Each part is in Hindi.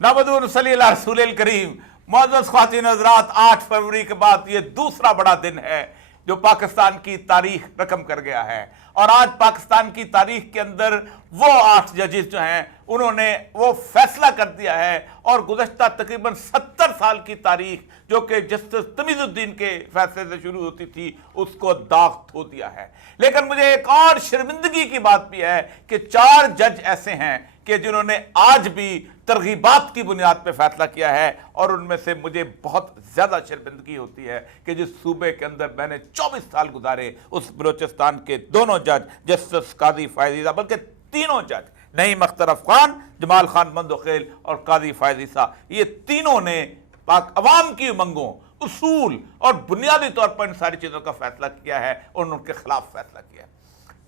नबदुन सल्ली अला रसूलिल करीम। मुअज़्ज़ज़ ख़वातीन हज़रात, 8 फरवरी के बाद ये दूसरा बड़ा दिन है जो पाकिस्तान की तारीख रकम कर गया है। और आज पाकिस्तान की तारीख के अंदर वो 8 जजेस जो हैं उन्होंने वो फैसला कर दिया है और गुज़श्ता तकरीबन 70 साल की तारीख जो कि जस्टिस तमीज़ुद्दीन के फैसले से शुरू होती थी उसको दाग धो दिया है। लेकिन मुझे एक और शर्मिंदगी की बात भी है कि 4 जज ऐसे हैं कि जिन्होंने आज भी तरगीबात की बुनियाद पर फैसला किया है और उनमें से मुझे बहुत ज़्यादा शर्मिंदगी होती है कि जिस सूबे के अंदर मैंने 24 साल गुजारे उस बलोचिस्तान के दोनों जज जस्टिस काजी फ़ायज़ ईसा, बल्कि तीनों जज नईम अख्तर अफ़गान, जमाल खान मंदोखेल और काजी फ़ायज़ ईसा, ये तीनों ने पाक अवाम की उमंगों, उसूल और बुनियादी तौर पर इन सारी चीज़ों का फैसला किया है और उनके खिलाफ फैसला किया है।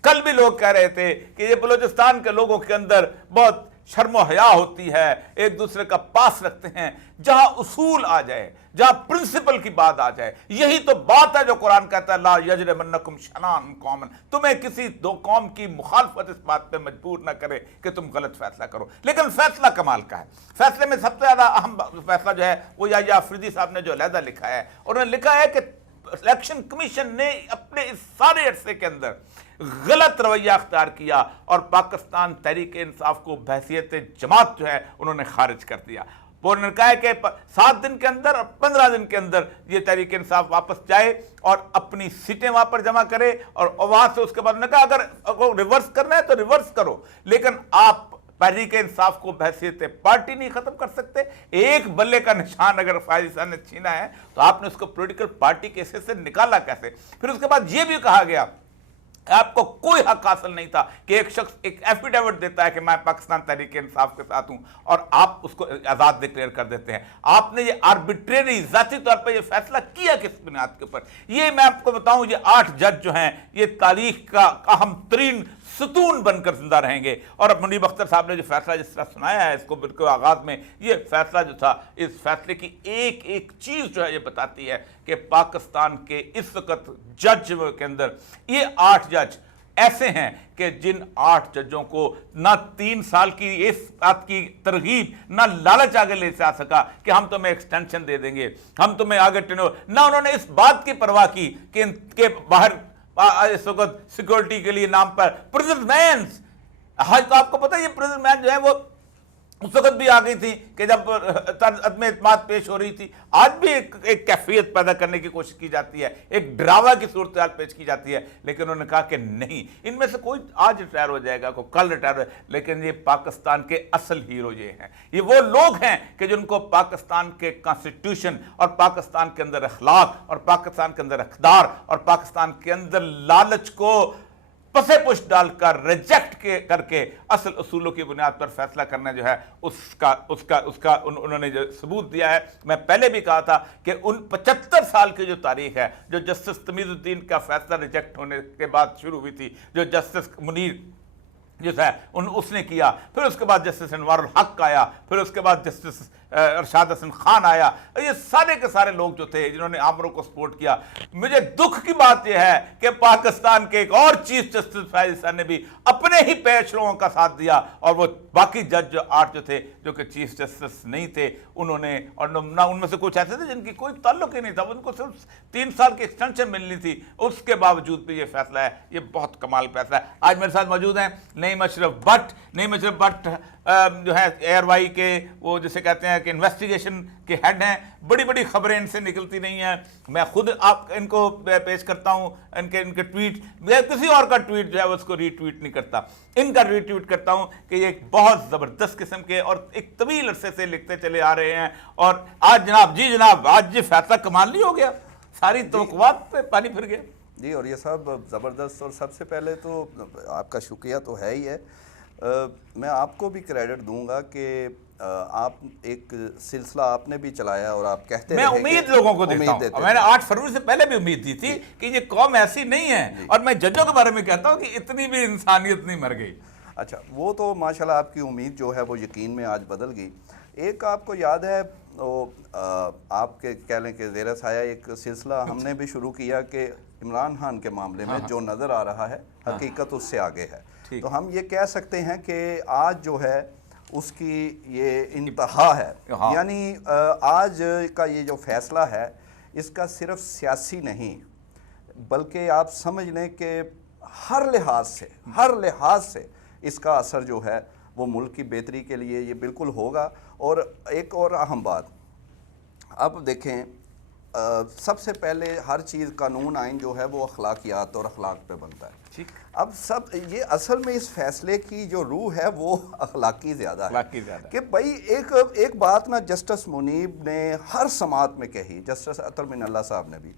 कल भी लोग कह रहे थे कि ये बलूचिस्तान के लोगों के अंदर बहुत शर्म हया होती है, एक दूसरे का पास रखते हैं। जहां उसूल आ जाए, जहां प्रिंसिपल की बात आ जाए, यही तो बात है जो कुरान कहता है ला यजरिमन्नकुम शनान कौमन, तुम्हें किसी दो कौम की मुखालफत इस बात पे मजबूर ना करे कि तुम गलत फैसला करो। लेकिन फैसला कमाल का है। फैसले में सबसे ज्यादा अहम फैसला जो है वो या अफरीदी साहब ने जो अलहदा लिखा है, उन्होंने लिखा है कि इलेक्शन कमीशन ने अपने इस सारे अरसे के अंदर गलत रवैया अख्तियार किया और पाकिस्तान तहरीक इंसाफ को बहसियत जमात जो है उन्होंने खारिज कर दिया। वो उन्होंने कहा है कि 7 दिन के अंदर और 15 दिन के अंदर ये तहरीक इंसाफ वापस जाए और अपनी सीटें वहां पर जमा करे और वहां से उसके बाद उन्होंने कहा अगर रिवर्स करना है तो रिवर्स करो, लेकिन आप तहरीक इंसाफ को बहसियत पार्टी नहीं खत्म कर सकते। एक बल्ले का निशान अगर फ़ायज़ ईसा ने छीना है तो आपने उसको पॉलिटिकल पार्टी के हिस्से से निकाला कैसे? फिर उसके बाद यह भी कहा गया आपको कोई हक हासिल नहीं था कि एक शख्स एक एफिडेविट देता है कि मैं पाकिस्तान तहरीक इंसाफ के साथ हूं और आप उसको आज़ाद डिक्लेयर कर देते हैं। आपने ये आर्बिट्रेरी जाती तौर पर ये फैसला किया किस बुनियाद के ऊपर? ये मैं आपको बताऊं, ये 8 जज जो हैं ये तारीख का अहम तरीन सतून बनकर जिंदा रहेंगे। और अब मुनीब अख्तर साहब ने जो फैसला जिस तरह सुनाया है, इसको बिल्कुल आगाज में ये फैसला जो था, इस फैसले की एक एक चीज जो है ये बताती है कि पाकिस्तान के इस वक्त जज के अंदर ये 8 जज ऐसे हैं कि जिन 8 जजों को ना 3 साल की इस बात की तरगीब, ना लालच आगे ले जा सका कि हम तुम्हें एक्सटेंशन दे देंगे, हम तुम्हें आगे टेन्योर, ना उन्होंने इस बात की परवाह की कि इनके बाहर इस वक्त सिक्योरिटी के लिए नाम पर प्रिजन वैन्स, आज तो आपको पता है ये प्रिजन वैन जो है वो उस वक्त भी आ गई थी कि जब अदम एतमाद पेश हो रही थी। आज भी एक कैफियत पैदा करने की कोशिश की जाती है, एक ड्रामा की सूरत हाल पेश की जाती है, लेकिन उन्होंने कहा कि नहीं, इनमें से कोई आज रिटायर हो जाएगा, कोई कल रिटायर हो जाएगा, लेकिन ये पाकिस्तान के असल हीरो ये हैं। ये वो लोग हैं कि जिनको पाकिस्तान के कॉन्स्टिट्यूशन और पाकिस्तान के अंदर अखलाक और पाकिस्तान के अंदर इक़्तिदार और पाकिस्तान के अंदर लालच को पसे पुश डालकर रिजेक्ट करके असल उसूलों की बुनियाद पर फैसला करना जो है उसका उन्होंने जो सबूत दिया है। मैं पहले भी कहा था कि उन 75 साल की जो तारीख है जो जस्टिस तमीज़ुद्दीन का फैसला रिजेक्ट होने के बाद शुरू हुई थी, जो जस्टिस मुनीर जो है उसने किया, फिर उसके बाद जस्टिस अनवारुल हक आया, फिर उसके बाद जस्टिस अरशाद हसन खान आया, ये सारे के सारे लोग जो थे जिन्होंने आमरों को सपोर्ट किया। मुझे दुख की बात यह है कि पाकिस्तान के एक और चीफ जस्टिस फ़ायज़ ईसा ने भी अपने ही पेशरों का साथ दिया और वो बाकी जज जो 8 जो थे जो कि चीफ जस्टिस नहीं थे उन्होंने, और ना उनमें से कुछ ऐसे थे जिनकी कोई ताल्लुक ही नहीं था, उनको सिर्फ 3 साल की एक्सटेंशन मिलनी थी, उसके बावजूद भी ये फैसला है, ये बहुत कमाल फैसला है। आज मेरे साथ मौजूद हैं नईम अशरफ भट्ट जो है एयरवाई के वो जिसे कहते हैं कि इन्वेस्टिगेशन के हेड हैं। बड़ी बड़ी खबरें इनसे निकलती नहीं हैं, मैं खुद आप इनको पेश करता हूं, इनके ट्वीट, मैं किसी और का ट्वीट जो है उसको रीट्वीट नहीं करता, इनका रीट्वीट करता हूं कि ये एक बहुत ज़बरदस्त किस्म के और एक तवील अरसे से लिखते चले आ रहे हैं। और आज जनाब आज ये फैसला कमाल नहीं हो गया, सारी तवक्कुआत पे पानी फिर गया जी। और ये सब ज़बरदस्त, और सबसे पहले तो आपका शुक्रिया तो है ही है। मैं आपको भी क्रेडिट दूंगा कि आप एक सिलसिला आपने भी चलाया और आप कहते हैं, मैं उम्मीद लोगों को देता हूं, मैंने 8 फरवरी से पहले भी उम्मीद दी थी कि ये कौम ऐसी नहीं है, और मैं जजों के बारे में कहता हूं कि इतनी भी इंसानियत नहीं मर गई। अच्छा, वो तो माशाल्लाह आपकी उम्मीद जो है वो यकीन में आज बदल गई। एक आपको याद है वो आपके कह लें कि ज़ेर साया एक सिलसिला हमने भी शुरू किया कि इमरान खान के मामले में जो नज़र आ रहा है हकीकत उससे आगे है। तो हम ये कह सकते हैं कि आज जो है उसकी ये इंतहा है। हाँ। यानी आज का ये जो फैसला है इसका सिर्फ सियासी नहीं, बल्कि आप समझ लें कि हर लिहाज से इसका असर जो है वो मुल्क की बेहतरी के लिए ये बिल्कुल होगा। और एक और अहम बात, अब देखें, सबसे पहले हर चीज़, कानून आइन जो है वो अखलाकियात और अखलाक पे बनता है। ठीक। अब सब ये असल में इस फैसले की जो रूह है वो अखलाकी ज़्यादा है कि भाई एक बात ना जस्टिस मुनीब ने हर समात में कही, जस्टिस अतर मिनल्ला साहब ने भी,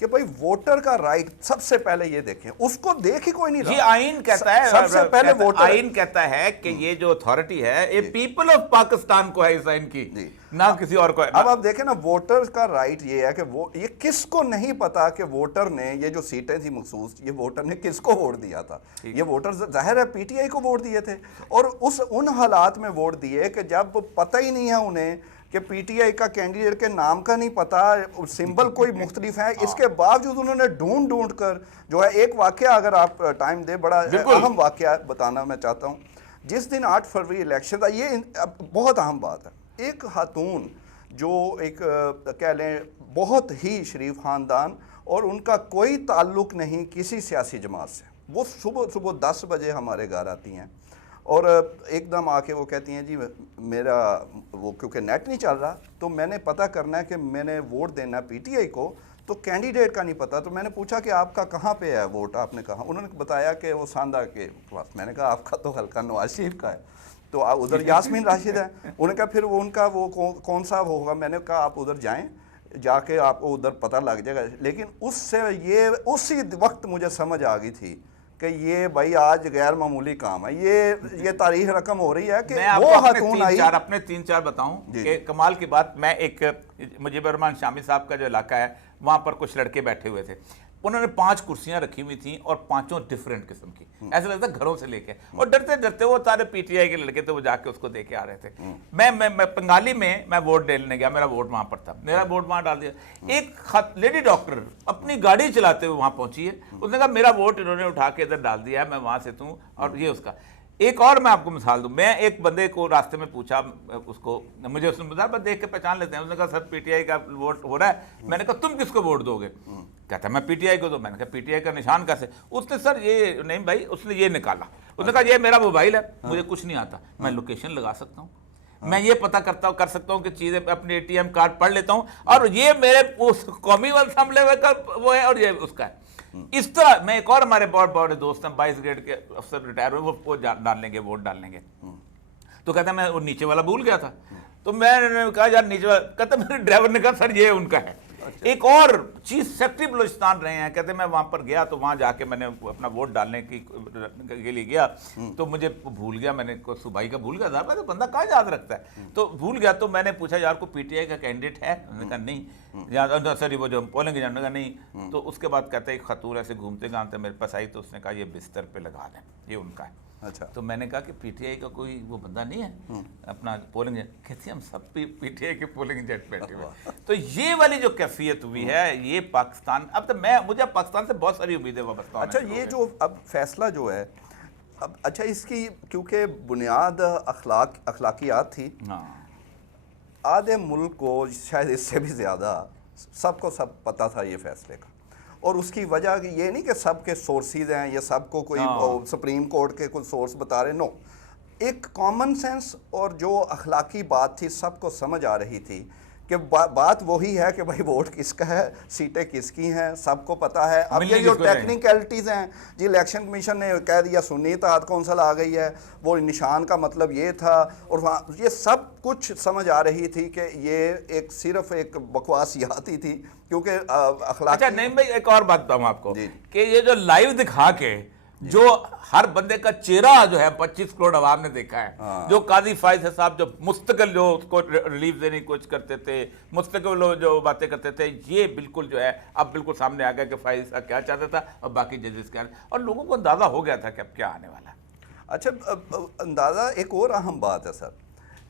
कि भाई वोटर का राइट सबसे पहले ये देखें, उसको देख ही कोई नहीं रहा। ये आइन कहता है, सबसे पहले वोटर, आइन कहता है कि ये जो अथॉरिटी है ये पीपल ऑफ पाकिस्तान को है इस आइन की, ना किसी और को है। अब आप देखें ना, वोटर का राइट ये है कि वो, ये किसको नहीं पता कि वोटर ने ये जो सीटें थी मखसूस, ये वोटर ने किसको वोट दिया था। ये वोटर जाहिर है पीटीआई को वोट दिए थे, और उन हालात में वोट दिए कि जब पता ही नहीं है उन्हें कि पीटीआई का कैंडिडेट के नाम का नहीं पता, सिंबल कोई मुख्तलिफ है, इसके बावजूद उन्होंने ढूंढ कर जो है, एक वाकया अगर आप टाइम दे, बड़ा अहम वाकया बताना मैं चाहता हूँ। जिस दिन 8 फरवरी इलेक्शन था, ये बहुत अहम बात है, एक खातून जो एक कह लें बहुत ही शरीफ ख़ानदान, और उनका कोई ताल्लुक़ नहीं किसी सियासी जमात से, वो सुबह 10 बजे हमारे घर आती हैं और एकदम आके वो कहती हैं, जी मेरा वो क्योंकि नेट नहीं चल रहा, तो मैंने पता करना है कि मैंने वोट देना है पीटीआई को, तो कैंडिडेट का नहीं पता। तो मैंने पूछा कि आपका कहाँ पे है वोट, आपने कहा, उन्होंने बताया कि वो सांदा के पास। मैंने कहा आपका तो हल्का नवाज शरीफ का है, तो उधर यास्मीन राशिद है। उन्होंने कहा फिर वो उनका वो कौन सा होगा। मैंने कहा आप उधर जाएँ, जाके आपको उधर पता लग जाएगा। लेकिन उससे ये उसी वक्त मुझे समझ आ गई थी कि ये भाई आज गैर मामूली काम है, ये तारीख रकम हो रही है कि वो खातून आई। अपने 3-4 बताऊं कि कमाल की बात, मैं एक मुजीबर रहमान शामी साहब का जो इलाका है वहां पर कुछ लड़के बैठे हुए थे, उन्होंने 5 कुर्सियां रखी हुई थी और 5 डिफरेंट किस्म की, ऐसा लगता घरों से लेके, और डरते डरते वो सारे पीटीआई के लड़के थे, वो जाके उसको दे के आ रहे थे। मैं बंगाली में मैं वोट डालने गया, मेरा वोट वहां पर था, मेरा वोट वहां डाल दिया। एक लेडी डॉक्टर अपनी गाड़ी चलाते हुए वहां पहुंची है, उसने कहा मेरा वोट इन्होंने उठा के इधर डाल दिया है, मैं वहां से हूँ, और ये उसका। एक और मैं आपको मिसाल दूं, मैं एक बंदे को रास्ते में पूछा, उसको मुझे उसने बताया बस देख के पहचान लेते हैं, उसने कहा सर पीटीआई का वोट हो रहा है। मैंने कहा तुम किसको वोट दोगे? कहता मैं पीटीआई को। तो मैंने कहा पीटीआई का निशान कैसे? उसने सर ये नहीं भाई, उसने ये निकाला, उसने कहा ये मेरा मोबाइल है, मुझे कुछ नहीं आता, मैं लोकेशन लगा सकता हूँ, मैं ये पता कर सकता हूँ कि चीजें, अपने एटीएम कार्ड पढ़ लेता हूँ, और ये मेरे उस कौमी वंश हमले का वो है और ये उसका है। इस तरह मैं, एक और हमारे बहुत बड़े दोस्त हैं 22 ग्रेड के अफसर रिटायर हुए, वो डाल लेंगे, वोट डाल लेंगे। तो कहता मैं वो नीचे वाला भूल गया था, तो मैंने कहा यार नीचे वाला, कहता मेरे ड्राइवर ने कहा सर ये उनका है। एक और चीफ सेक्रेटरी बलूचिस्तान रहे हैं, कहते मैं वहां पर गया तो वहां जाके मैंने अपना वोट डालने के लिए गया, तो मुझे भूल गया, मैंने सुबाई का भूल गया था, तो बंदा कहाँ याद रखता है, तो भूल गया। तो मैंने पूछा यार को पीटीआई का कैंडिडेट है? उन्होंने कहा नहीं, सॉरी वो जो पोलिंग एजेंट का नहीं। तो उसके बाद कहते एक खतूर ऐसे घूमते घामते मेरे पास आई, तो उसने कहा ये बिस्तर पे लगा दें, ये उनका है। अच्छा। तो मैंने कहा कि पीटीआई का कोई वो बंदा नहीं है अपना पोलिंग एजेंट? कहती हम सब पीटीआई के पोलिंग एजेंट बैठे हुए। तो ये वाली जो कैफियत हुई है, ये पाकिस्तान, अब तो मुझे पाकिस्तान से बहुत सारी उम्मीदें वाबस्ता। अच्छा, ये जो अब फैसला जो है, अब अच्छा इसकी क्योंकि बुनियाद अखलाकियात थी, आधे मुल्क को शायद इससे भी ज़्यादा सबको सब पता था ये फैसले का, और उसकी वजह ये नहीं कि सबके सोर्सेज हैं या सबको कोई सुप्रीम कोर्ट के कुछ सोर्स बता रहे, नो, एक कॉमन सेंस और जो अखलाकी बात थी सबको समझ आ रही थी कि बात वही है कि भाई वोट किसका है, सीटें किसकी हैं, सबको पता है। अब ये जो टेक्निकलिटीज़ हैं जी, इलेक्शन कमीशन ने कह दिया सुन्नी इत्तेहाद कौंसिल आ गई है, वो निशान का मतलब ये था, और वहाँ ये सब कुछ समझ आ रही थी कि ये एक सिर्फ एक बकवासियात ही थी, क्योंकि अखलाक। अच्छा नहीं भाई, एक और बात बताऊँ आपको कि ये जो लाइव दिखा के जो हर बंदे का चेहरा जो है 25 करोड़ आवाम ने देखा है, जो काजी फाइज साहब जो मुस्तकिल जो उसको रिलीफ देने की कोशिश करते थे, मुस्तकिल जो बातें करते थे, ये बिल्कुल जो है अब बिल्कुल सामने आ गया कि फाइज क्या चाहता था और बाकी जजेस क्या, और लोगों को अंदाजा हो गया था कि अब क्या आने वाला है। अच्छा, अंदाज़ा एक और अहम बात है सर,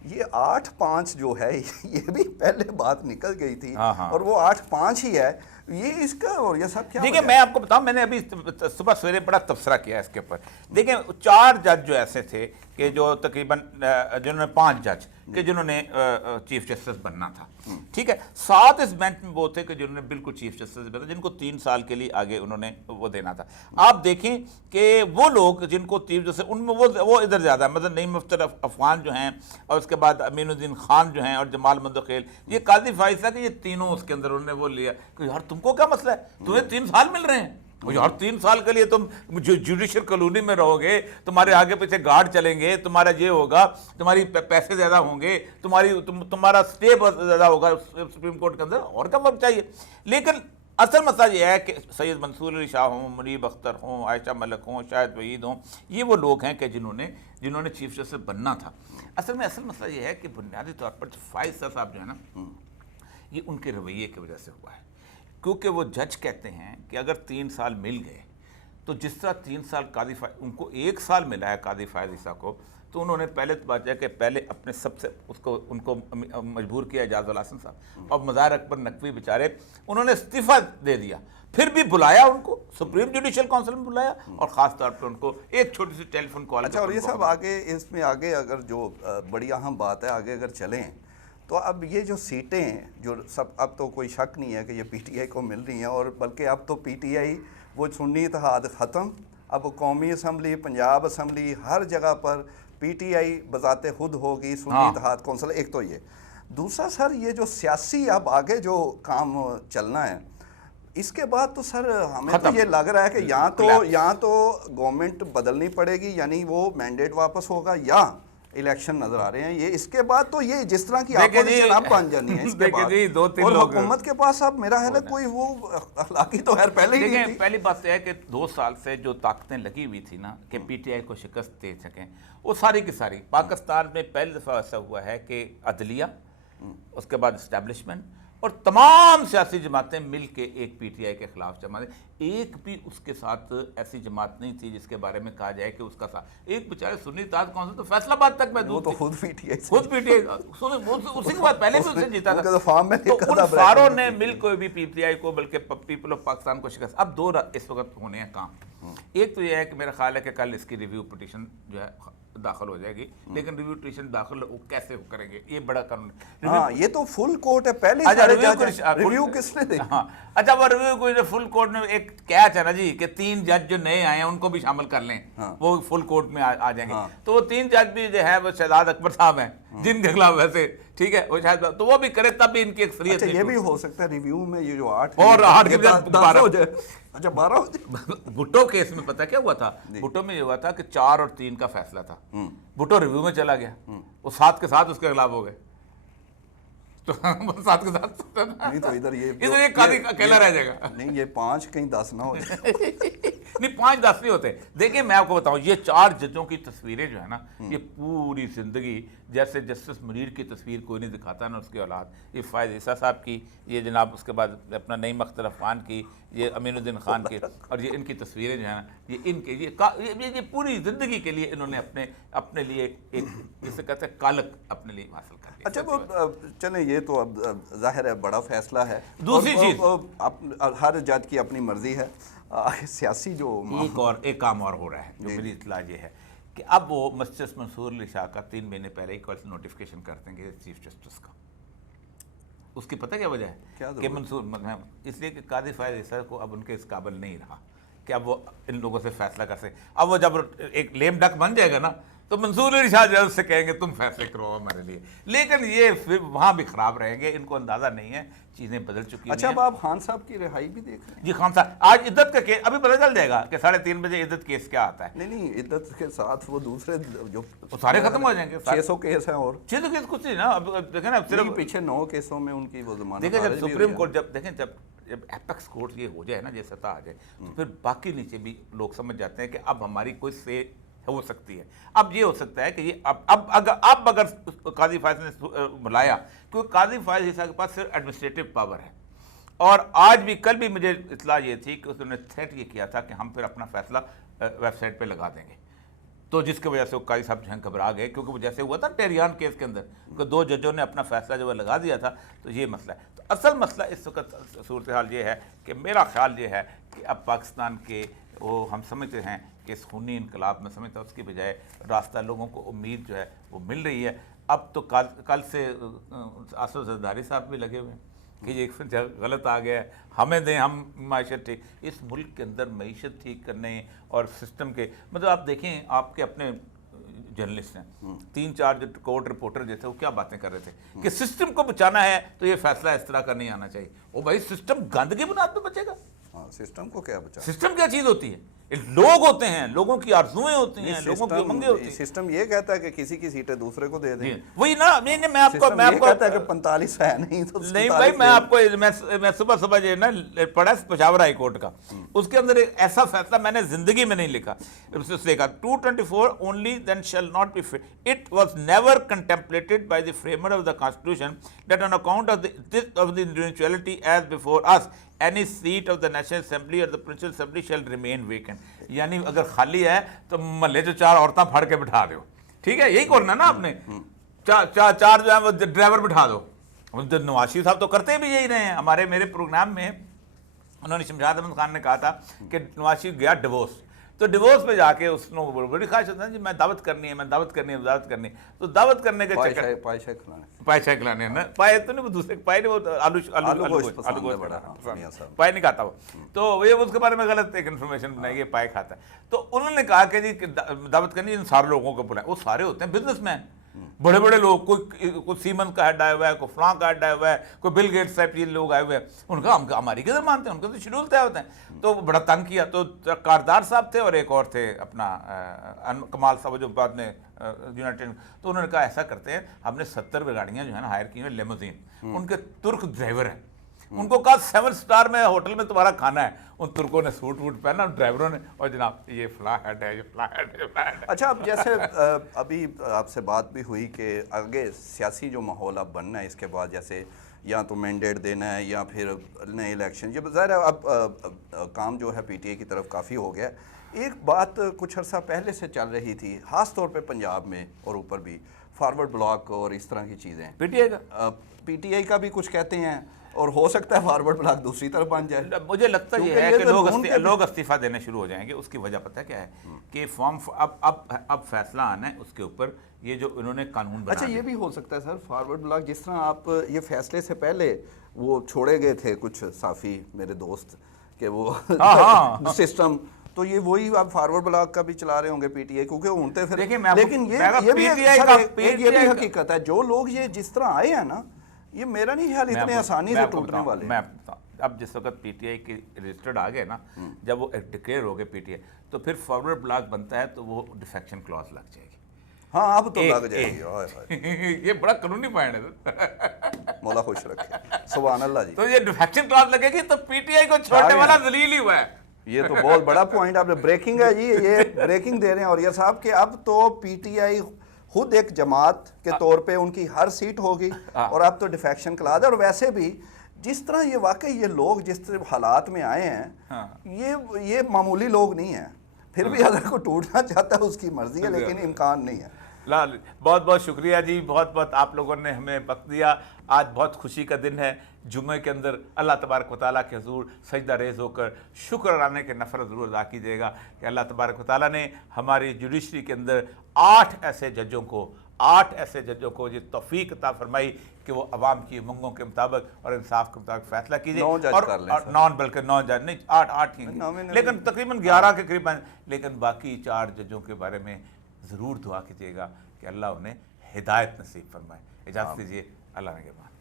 ये 8-5 जो है ये भी पहले बात निकल गई थी। हाँ। और वो 8-5 ही है ये इसका, और ये सब क्या देखिए वजह मैं आपको बताऊं, मैंने अभी सुबह सवेरे बड़ा तबसरा किया इसके ऊपर। देखिए 4 जज जो ऐसे थे कि जो तकरीबन जिन्होंने 5 जज कि जिन्होंने चीफ जस्टिस बनना था, ठीक है। 7 इस बेंच में वो थे कि जिन्होंने बिल्कुल चीफ जस्टिस बनना, जिनको 3 साल के लिए आगे उन्होंने वो देना था। आप देखें कि वो लोग जिनको चीफ जस्टिस उनमें वो इधर ज़्यादा, मतलब नईम मुफ्तर अफगान जो हैं, और उसके बाद अमीनुद्दीन खान जो हैं, और जमाल मुंतखिल, ये काजी फाइज था कि ये तीनों उसके अंदर उन्होंने वो लिया कि यार तुमको क्या मसला है, तुम्हें 3 साल मिल रहे हैं, यार 3 साल के लिए तुम जुडिशियल कॉलोनी में रहोगे, तुम्हारे आगे पीछे गार्ड चलेंगे, तुम्हारा ये होगा, तुम्हारी पैसे ज्यादा होंगे, तुम्हारा स्टे ज्यादा होगा सुप्रीम कोर्ट के अंदर, और क्या वक्त चाहिए। लेकिन असल मसला ये है कि सैयद मंसूर अली शाह हों, मुनीब अख्तर हों, आयशा मलिक हों, शाहिद वहीद हों, ये वो लोग हैं कि जिन्होंने चीफ जस्टिस बनना था। असल मसला ये है कि बुनियादी तौर पर फाइज साहब जो है ना, ये उनके रवैये की वजह से हुआ है। क्योंकि वो जज कहते हैं कि अगर 3 साल मिल गए तो जिस तरह 3 साल कादी उनको 1 साल मिला है कादी फायज ईसा को, तो उन्होंने पहले तो बात है कि पहले अपने सबसे उनको मजबूर किया एजाज उल हसन साहब, और मज़ार अकबर नकवी बेचारे उन्होंने इस्तीफ़ा दे दिया, फिर भी बुलाया उनको सुप्रीम जुडिशियल काउंसिल में बुलाया, और ख़ास तौर पर उनको एक छोटी सी टेलीफोन कॉल। अच्छा, और ये सब आगे इसमें आगे अगर जो बड़ी अहम बात है, आगे अगर चलें तो अब ये जो सीटें जो सब, अब तो कोई शक नहीं है कि ये पीटीआई को मिल रही हैं, और बल्कि अब तो पीटीआई वो सुन्नी इत्तेहाद ख़त्म, अब कौमी असम्बली, पंजाब असम्बली, हर जगह पर पीटीआई बजाते खुद होगी, सुन्नी इत्तेहाद कौंसिल। एक तो ये, दूसरा सर ये जो सियासी अब आगे जो काम चलना है, इसके बाद तो सर हमें तो ये लग रहा है कि यहाँ तो गवर्नमेंट बदलनी पड़ेगी, यानी वो मैंडेट वापस होगा, या इलेक्शन नजर आ रहे हैं ये। इसके बाद तो ये जिस तरह की अपोजिशन अब बन जानी है इसके बाद, जी 2-3 और लोग हुकूमत के पास अब मेरा ख्याल है कोई वो अखलाकी तो है पहले ही नहीं थी। पहली बात यह है कि 2 साल से जो ताकतें लगी हुई थी ना कि पीटीआई को शिकस्त दे सकें, वो सारी की सारी पाकिस्तान में पहली दफ़ा ऐसा हुआ है कि अदलिया, उसके बाद इस्टेब्लिशमेंट और तमाम सियासी जमातें मिल के एक पीटीआई के खिलाफ जमा दें। एक भी उसके साथ ऐसी जमात नहीं थी जिसके बारे में कहा जाए कि उसका साथ, एक बेचारे सुन्नी इत्तेहाद कौंसिल तो फैसलाबाद तक महदूद, वो तो खुद पीटीआई उसी के बाद पहले भी उसने जीता था, तो फार्म में तो उन सारों ने मिल कोई भी पीटीआई को, बल्कि पीपल ऑफ पाकिस्तान को शिकस्त। अब 2 इस वक्त होने हैं काम। एक तो यह है कि मेरा ख्याल है कि कल इसकी रिव्यू पिटीशन जो है दाखिल हो जाएगी, लेकिन रिव्यू पिटीशन दाखिल वो कैसे करेंगे, ये बड़ा कानून। हाँ, ये तो फुल कोर्ट है पहले। रिव्यू किसने देखा? हाँ, अच्छा, वो रिव्यू को फुल कोर्ट में एक कैच है ना जी कि 3 जज जो नए आए हैं उनको भी शामिल कर लें, वो फुल कोर्ट में आ जाएंगे। तो वो 3 जज भी जो है वो शहजाद अकबर साहब हैं जिनके खिलाफ वैसे, ठीक है, वो शायद तो वो भी करे तब भी इनकी अक्सरियत। अच्छा, ये भी हो सकता है रिव्यू में ये जो 8 और 8 के बजाय 12 हो जाए। अच्छा, 12 हो जाए। भुट्टो केस में पता क्या हुआ था? भुट्टो में ये हुआ था कि 4 और 3 का फैसला था, भुट्टो रिव्यू में चला गया, वो 7 के 7 उसके खिलाफ हो गए, तो 7 के 7 नहीं तो इधर ये कादी अकेला रह जाएगा। नहीं, ये 5 कहीं 10 ना हो जाए। नहीं, 5-10 नहीं होते। देखिए मैं आपको बताऊं, ये 4 जजों की तस्वीरें जो है ना, ये पूरी जिंदगी जैसे जस्टिस मुनीर की तस्वीर कोई नहीं दिखाता ना उसकी औलाद, ये फायज ईसा साहब की, ये जनाब उसके बाद अपना नईम अख्तर अफगान की, ये अमीनुद्दीन खान की, और ये इनकी तस्वीरें जो है ना, ये इनके ये पूरी ज़िंदगी के लिए इन्होंने अपने लिए एक जिसे कहते हैं कालक अपने लिए हासिल कर लिया। अच्छा, वो चलें, ये तो अब जाहिर है बड़ा फैसला है। दूसरी चीज़, हर जज की अपनी मर्जी है। सियासी जो एक काम और हो रहा है जो मेरी इत्तला ये है कि अब वो जस्टिस मंसूर अली शाह का 3 महीने पहले एक बार नोटिफिकेशन कर देंगे चीफ जस्टिस का। उसकी पता क्या वजह है कि मंसूर, इसलिए कि कादी फायज ईसा को अब उनके इस काबिल नहीं रहा कि अब वो इन लोगों से फैसला कर सके। अब वो जब एक लेम डक बन जाएगा ना, तो मंसूर अली शाह जज से कहेंगे तुम फैसले करो हमारे लिए, लेकिन ये फिर वहाँ भी खराब रहेंगे, इनको अंदाजा नहीं है, चीज़ें बदल चुकी हैं। अच्छा, अब आप खान साहब की रिहाई भी देख रहे हैं? जी, खान साहब आज इद्दत का केस, अभी पता चल जाएगा कि 3:30 बजे इद्दत केस क्या आता है। नहीं, इद्दत के साथ वो दूसरे जो सारे खत्म हो जाएंगे। 600 केस हैं, और 600 केस कुछ नहीं ना। अब देखें ना, सिर्फ पीछे 9 केसों में उनकी वो जमानत। देखिए जब सुप्रीम कोर्ट जब एपेक्स कोर्ट ये हो जाए ना, ये सतह आ जाए, तो फिर बाकी नीचे भी लोग समझ जाते हैं कि अब हमारी कोई से हो सकती है। अब ये हो सकता है कि ये अब अगर काजी फायज ने बुलाया, क्योंकि काजी फायज ईसा के पास सिर्फ एडमिनिस्ट्रेटिव पावर है, और आज भी कल भी मुझे इत्तला ये थी कि उसने थ्रेट ये किया था कि हम फिर अपना फैसला वेबसाइट पे लगा देंगे। तो जिसकी वजह से वो काजी साहब जो हैं घबरा गए, क्योंकि वो जैसे हुआ था टेरियान केस के अंदर कि 2 जजों ने अपना फैसला जो है लगा दिया था। तो ये मसला है। तो असल मसला इस वक्त सूरत हाल ये है कि मेरा ख्याल ये है कि अब पाकिस्तान के वो हम समझते हैं कि इस खूनी इनकलाब में समझते हैं, उसकी बजाय रास्ता लोगों को उम्मीद जो है वो मिल रही है। अब तो कल से आसफ जरदारी साहब भी लगे हुए हैं कि ये एक गलत आ गया है, हमें दें, हम माशत ठीक, इस मुल्क के अंदर मीशत ठीक करने और सिस्टम के मतलब आप देखें, आपके अपने जर्नलिस्ट हैं 3-4 जो कोर्ट रिपोर्टर जैसे, वो क्या बातें कर रहे थे कि सिस्टम को बचाना है तो ये फैसला इस तरह का नहीं आना चाहिए। ओ भाई, सिस्टम गंद की बुनियाद पर बचेगा? हाँ, सिस्टम को क्या बचा? सिस्टम क्या चीज़ होती है? लोग होते हैं, लोगों की आरज़ुएं होती हैं, लोगों की उमंगें होती हैं। सिस्टम ये कहता है कि किसी की सीटें दूसरे को दे दें। वही ना, मैं आपको कहता है कि 45 है नहीं तो नहीं भाई, मैं आपको मैं सुबह जो है ना पढ़ा पेशावर हाई कोर्ट का, उसके अंदर एक ऐसा फैसला मैंने जिंदगी में नहीं लिखा। 224 only then shall not be free, it was never contemplated by the framer of the constitution that on account of the individuality as before us any seat of the national assembly और the principal assembly shall remain vacant. यानी अगर खाली है तो महल्ले जो 4 औरतें फाड़ के बिठा दो, ठीक है, यही करना ना आपने। चार जो है वो ड्राइवर बिठा दो। तो नवाज शरीफ साहब तो करते भी यही रहे हैं। मेरे प्रोग्राम में उन्होंने शमशाद अहमद खान ने कहा था कि नवाज शरीफ गया डिवोर्स, तो डिवोर्स पे जाके उसने बड़ी ख्वाहिश होता है जी मैं दावत करनी है, मैं दावत करनी है, दावत करनी है। तो दावत करने के चक्कर पाए शाय खिलाने हैं ना, पाए तो नहीं, वो दूसरे पाए नहीं, वो आलू पाए नहीं खाता वो। तो ये उसके बारे में गलत एक इन्फॉर्मेशन बनाई है, पाए खाता है। तो उन्होंने कहा कि जी दावत करनी है, इन सारे लोगों को बुलाएं। वो सारे होते हैं बिजनेसमैन, बड़े बड़े लोग, कोई सीमेंस का हेड आया हुआ है, कोई फ्लां का हेड आया हुआ है, कोई बिल गेट्स टाइप ये लोग आए हुए हैं। उनका हम हमारी किधर मानते हैं, उनका तो शेड्यूल तय होते हैं। तो बड़ा तंग किया। तो कारदार साहब थे और एक और थे अपना कमाल साहब जो बाद में यूनाइटेड, तो उन्होंने कहा ऐसा करते हैं, हमने 70 गाड़ियाँ जो है ना हायर की हैं लेमोजीन, उनके तुर्क ड्राइवर हैं, उनको कहा 7 स्टार में होटल में तुम्हारा खाना है। उन तुर्कों ने सूट वूट पहना, ड्राइवरों ने, और जनाब ये फ्ला हेड है, ये फ्ला हेड है, फ्ला हेड है। अच्छा, अब जैसे अभी आपसे बात भी हुई कि आगे सियासी जो माहौल अब बनना है इसके बाद, जैसे या तो मैंडेट देना है या फिर नए इलेक्शन, ये ज़ाहिर है अब काम जो है पीटीआई की तरफ काफ़ी हो गया। एक बात कुछ अर्सा पहले से चल रही थी, ख़ास तौर पे पंजाब में और ऊपर भी, फॉरवर्ड ब्लॉक और इस तरह की चीज़ें। पीटीआई का भी कुछ कहते हैं, और हो सकता है फॉरवर्ड ब्लॉक दूसरी तरफ बन जाए। मुझे लगता ये है कि लोग इस्तीफा देने शुरू हो जाएंगे। उसकी वजह पता क्या है कि फॉर्म अब फैसला आना है उसके ऊपर, ये जो इन्होंने कानून बना। अच्छा, ये भी हो सकता है सर, फॉरवर्ड ब्लॉक जिस तरह आप ये फैसले से पहले वो छोड़े गए थे कुछ साफ़ी मेरे दोस्त के वो सिस्टम, तो ये वही आप फॉरवर्ड ब्लॉक का भी चला रहे होंगे पीटीआई, क्योंकि उनते फिर। लेकिन ये भी हकीकत है, जो लोग ये जिस तरह आए हैं ना, ये मेरा नहीं ख्याल इतने आसानी से टूटने वाले। मैं अब जिस वक्त पीटीआई के रजिस्टर्ड आ गए ना, जब वो डिक्लेयर हो गए पीटीआई, तो फिर फॉरवर्ड ब्लॉक बनता है तो वो डिफेक्शन क्लॉज लग जाएगी। हाँ, अब तो लग जाएगी। ये बड़ा कानूनी पॉइंट है। मौला खुश रखे, सुभान अल्लाह जी। तो ये डिफेक्शन क्लॉज लगेगी तो पीटीआई को छोड़ने वाला दलील ही हुआ है। ये तो बहुत बड़ा पॉइंट आपने, ब्रेकिंग है जी, ये ब्रेकिंग दे रहे हैं। और ये साहब कि अब तो पीटीआई खुद एक जमात के तौर पे उनकी हर सीट होगी, और अब तो डिफेक्शन क्लॉज है। और वैसे भी जिस तरह ये वाकई ये लोग जिस तरह हालात में आए हैं, ये मामूली लोग नहीं हैं। फिर भी अगर कोई टूटना चाहता है उसकी मर्जी है, लेकिन इम्कान नहीं है। लाल, बहुत बहुत शुक्रिया जी, बहुत बहुत आप लोगों ने हमें वक्त दिया। आज बहुत खुशी का दिन है, जुम्मे के अंदर अल्लाह तबारक व तआला के हुज़ूर सजदा रेज़ होकर शुक्र अदाने के नफ़र ज़रूर अदा कीजिएगा कि अल्लाह तबारक व तआला ने हमारी जुडिशरी के अंदर 8 ऐसे जजों को ये तौफीक अता फरमाई कि वो अवाम की उमंगों के मुताबिक और इंसाफ के मुताबिक फैसला कीजिए। और बल्कि 9 जज नहीं, 8 ही, लेकिन तकरीबन 11 के करीब। लेकिन बाकी 4 जजों के बारे में ज़रूर दुआ कीजिएगा कि अल्लाह उन्हें हिदायत नसीब फरमाए। इजाज़त दीजिए, अल्लाह ने के बाद।